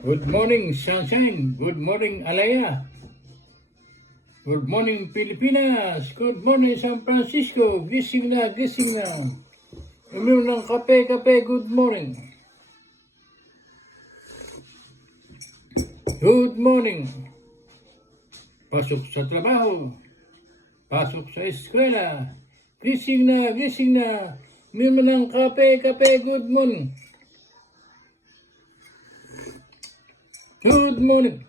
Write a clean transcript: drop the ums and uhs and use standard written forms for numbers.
Good morning, Sunshine. Good morning, Alaya. Good morning, Pilipinas. Good morning, San Francisco. Gising na, gising na. Uminom ng kape, kape. Good morning. Good morning. Pasok sa trabaho. Pasok sa eskwela. Gising na, gising na. Uminom ng kape, kape. Good morning. Good morning.